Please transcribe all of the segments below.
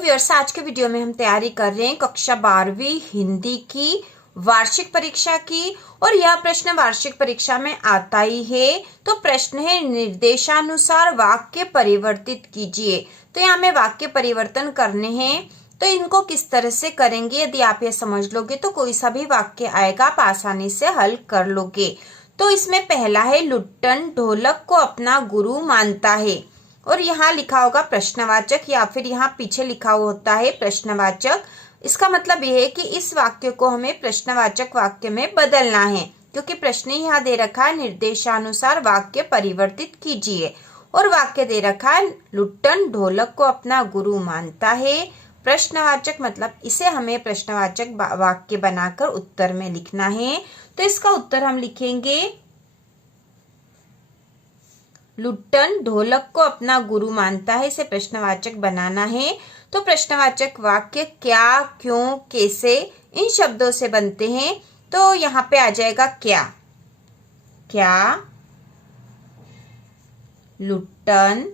Viewers, आज के video में हम तैयारी कर रहे हैं कक्षा 12वीं हिंदी की वार्षिक परीक्षा की। और यह प्रश्न वार्षिक परीक्षा में आता ही है। तो प्रश्न है, निर्देशानुसार वाक्य परिवर्तित कीजिए। तो यहाँ हमें वाक्य परिवर्तन करने हैं। तो इनको किस तरह से करेंगे, यदि आप ये समझ लोगे तो कोई सा भी वाक्य आएगा आप आसानी से हल कर लोगे। तो इसमें पहला है, लुट्टन ढोलक को अपना गुरु मानता है। और यहाँ लिखा होगा प्रश्नवाचक, या फिर यहाँ पीछे लिखा होता है प्रश्नवाचक। इसका मतलब यह है कि इस वाक्य को हमें प्रश्नवाचक वाक्य में बदलना है, क्योंकि प्रश्न यहाँ दे रखा है निर्देशानुसार वाक्य परिवर्तित कीजिए। और वाक्य दे रखा है, लुट्टन ढोलक को अपना गुरु मानता है। प्रश्नवाचक मतलब इसे हमें प्रश्नवाचक वाक्य बनाकर उत्तर में लिखना है। तो इसका उत्तर हम लिखेंगे, लुट्टन ढोलक को अपना गुरु मानता है। इसे प्रश्नवाचक बनाना है। तो प्रश्नवाचक वाक्य क्या, क्यों, कैसे, इन शब्दों से बनते हैं। तो यहाँ पे आ जाएगा क्या। क्या लुट्टन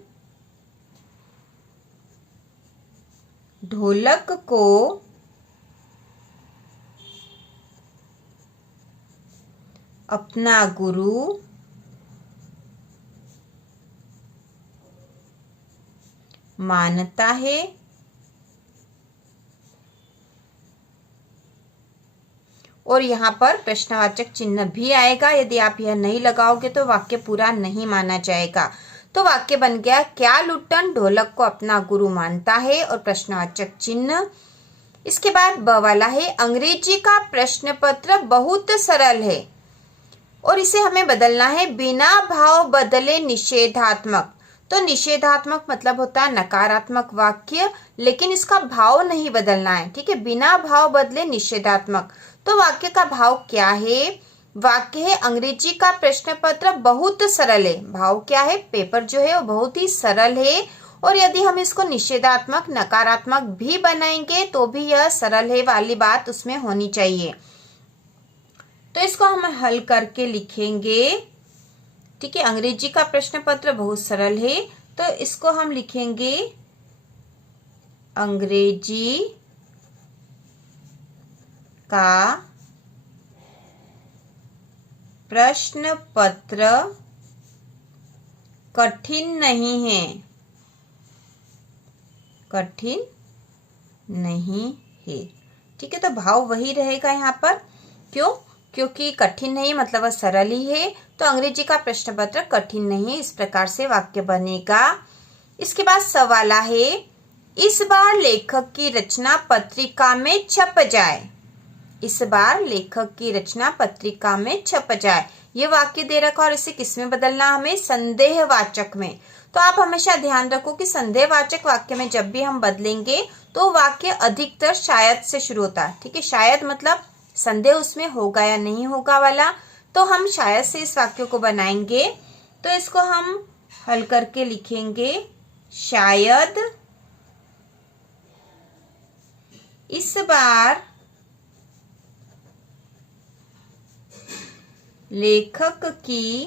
ढोलक को अपना गुरु मानता है। और यहाँ पर प्रश्नवाचक चिन्ह भी आएगा। यदि आप यह नहीं लगाओगे तो वाक्य पूरा नहीं माना जाएगा। तो वाक्य बन गया, क्या लुट्टन ढोलक को अपना गुरु मानता है, और प्रश्नवाचक चिन्ह। इसके बाद ब वाला है, अंग्रेजी का प्रश्न पत्र बहुत सरल है। और इसे हमें बदलना है, बिना भाव बदले निषेधात्मक। तो निषेधात्मक मतलब होता है नकारात्मक वाक्य, लेकिन इसका भाव नहीं बदलना है। ठीक है, बिना भाव बदले निषेधात्मक। तो वाक्य का भाव क्या है। वाक्य है, अंग्रेजी का प्रश्न पत्र बहुत सरल है। भाव क्या है, पेपर जो है वो बहुत ही सरल है। और यदि हम इसको निषेधात्मक नकारात्मक भी बनाएंगे तो भी यह सरल है वाली बात उसमें होनी चाहिए। तो इसको हम हल करके लिखेंगे। ठीक है, अंग्रेजी का प्रश्न पत्र बहुत सरल है। तो इसको हम लिखेंगे, अंग्रेजी का प्रश्न पत्र कठिन नहीं है। कठिन नहीं है। ठीक है, तो भाव वही रहेगा यहाँ पर। क्यों, क्योंकि कठिन नहीं मतलब वह सरल ही है। तो अंग्रेजी का प्रश्न पत्र कठिन नहीं है, इस प्रकार से वाक्य बनेगा। इसके बाद सवाला है, इस बार लेखक की रचना पत्रिका में छप जाए। इस बार लेखक की रचना पत्रिका में छप जाए, ये वाक्य दे रखा और इसे किस में बदलना, हमें संदेहवाचक में। तो आप हमेशा ध्यान रखो कि संदेहवाचक वाक्य में जब भी हम बदलेंगे तो वाक्य अधिकतर शायद से शुरू होता है। ठीक है, शायद मतलब संदेह उसमें होगा या नहीं होगा वाला। तो हम शायद से इस वाक्य को बनाएंगे। तो इसको हम हल करके लिखेंगे, शायद इस बार लेखक की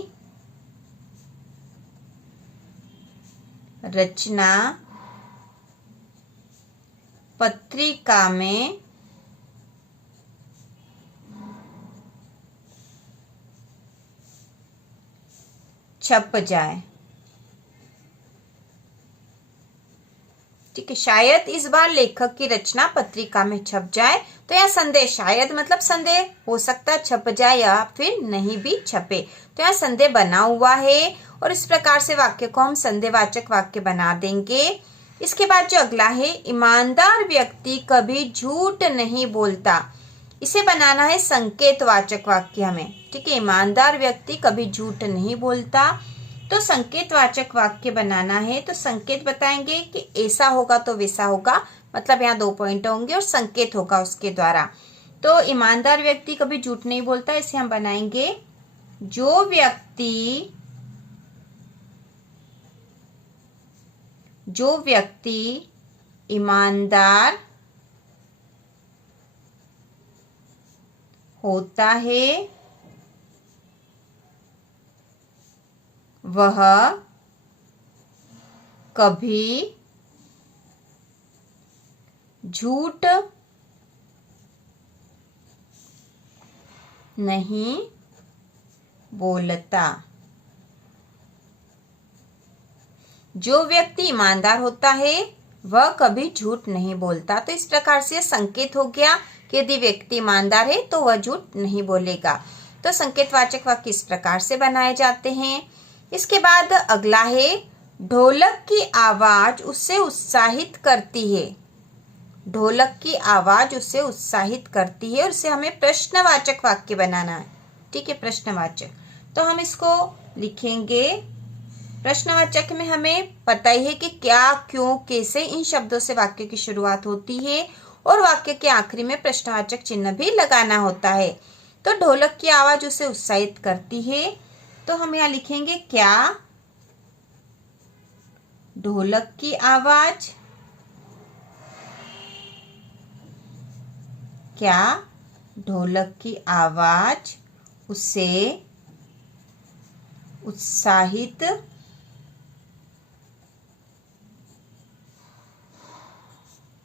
रचना पत्रिका में छप जाए। ठीक है, शायद इस बार लेखक की रचना पत्रिका में छप जाए। तो यह संदेह, शायद मतलब संदेह, हो सकता है छप जाए या फिर नहीं भी छपे। तो यह संदेह बना हुआ है। और इस प्रकार से वाक्य को हम संदेहवाचक वाक्य बना देंगे। इसके बाद जो अगला है, ईमानदार व्यक्ति कभी झूठ नहीं बोलता। इसे बनाना है संकेतवाचक वाक्य हमें। ठीक है, ईमानदार व्यक्ति कभी झूठ नहीं बोलता। तो संकेतवाचक वाक्य बनाना है। तो संकेत बताएंगे कि ऐसा होगा तो वैसा होगा, मतलब यहाँ 2 पॉइंट होंगे और संकेत होगा उसके द्वारा। तो ईमानदार व्यक्ति कभी झूठ नहीं बोलता, इसे हम बनाएंगे, जो व्यक्ति ईमानदार होता है वह कभी झूठ नहीं बोलता। जो व्यक्ति ईमानदार होता है वह कभी झूठ नहीं बोलता। तो इस प्रकार से संकेत हो गया कि यदि व्यक्ति ईमानदार है तो वह झूठ नहीं बोलेगा। तो संकेतवाचक वाक्य इस प्रकार से बनाए जाते हैं। इसके बाद अगला है, ढोलक की आवाज उसे उत्साहित करती है। ढोलक की आवाज उसे उत्साहित करती है और इसे हमें प्रश्नवाचक वाक्य बनाना है। ठीक है, प्रश्नवाचक। तो हम इसको लिखेंगे। प्रश्नवाचक में हमें पता ही है कि क्या, क्यों, कैसे, इन शब्दों से वाक्य की शुरुआत होती है और वाक्य के आखिरी में प्रश्नवाचक चिन्ह भी लगाना होता है। तो ढोलक की आवाज उसे उत्साहित करती है, तो हम यहाँ लिखेंगे क्या ढोलक की आवाज, क्या ढोलक की आवाज उसे उत्साहित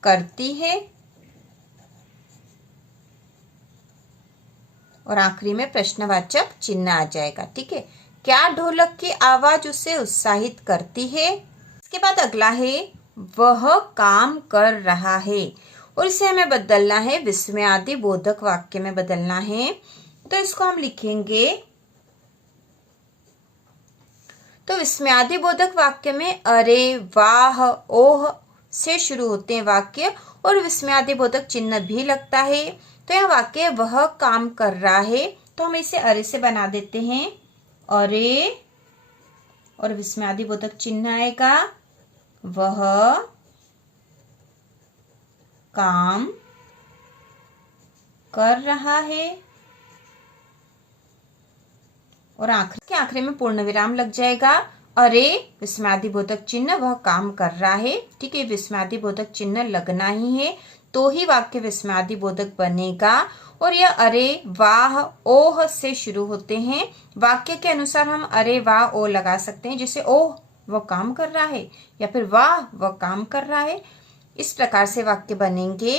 करती है। और आखिरी में प्रश्नवाचक चिन्ह आ जाएगा। ठीक है, क्या ढोलक की आवाज उसे उत्साहित करती है। इसके बाद अगला है, वह काम कर रहा है और इसे हमें बदलना है, विस्मयादि बोधक वाक्य में बदलना है। तो इसको हम लिखेंगे। तो विस्मयादि बोधक वाक्य में अरे, वाह, ओह से शुरू होते हैं वाक्य और विस्मयादि बोधक चिन्ह भी लगता है। तो यह वाक्य वह काम कर रहा है, तो हम इसे अरे से बना देते हैं, अरे, और विस्मयादि बोधक चिन्ह आएगा, वह काम कर रहा है, और आखिरी में पूर्ण विराम लग जाएगा। अरे, विस्मयादि बोधक चिन्ह, वह काम कर रहा है। ठीक है, विस्मयादि बोधक चिन्ह लगना ही है तो ही वाक्य विस्मयादि बोधक बनेगा। और यह अरे, वाह, ओह से शुरू होते हैं। वाक्य के अनुसार हम अरे, वाह, ओह लगा सकते हैं, जैसे ओह वह काम कर रहा है या फिर वाह वह काम कर रहा है। इस प्रकार से वाक्य बनेंगे।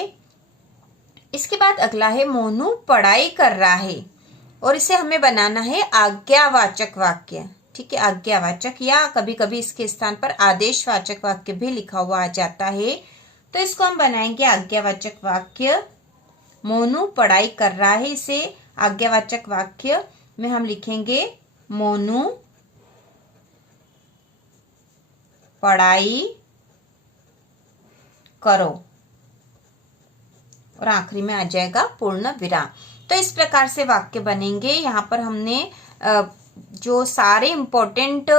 इसके बाद अगला है, मोनू पढ़ाई कर रहा है और इसे हमें बनाना है आज्ञावाचक वाक्य। ठीक है, आज्ञावाचक, या कभी कभी इसके स्थान पर आदेशवाचक वाक्य भी लिखा हुआ आ जाता है। तो इसको हम बनाएंगे आज्ञावाचक वाक्य। मोनू पढ़ाई कर रहा है, इसे आज्ञावाचक वाक्य में हम लिखेंगे, मोनू पढ़ाई करो, और आखिरी में आ जाएगा पूर्ण विराम। तो इस प्रकार से वाक्य बनेंगे। यहाँ पर हमने जो सारे इम्पोर्टेंट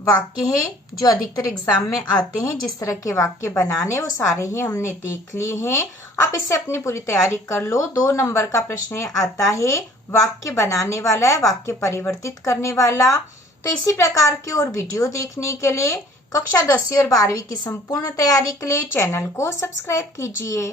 वाक्य है जो अधिकतर एग्जाम में आते हैं, जिस तरह के वाक्य बनाने, वो सारे ही हमने देख लिए हैं। आप इससे अपनी पूरी तैयारी कर लो। 2 नंबर का प्रश्न आता है, वाक्य बनाने वाला है, वाक्य परिवर्तित करने वाला। तो इसी प्रकार की और वीडियो देखने के लिए कक्षा 10वीं और 12वीं की संपूर्ण तैयारी के लिए चैनल को सब्सक्राइब कीजिए।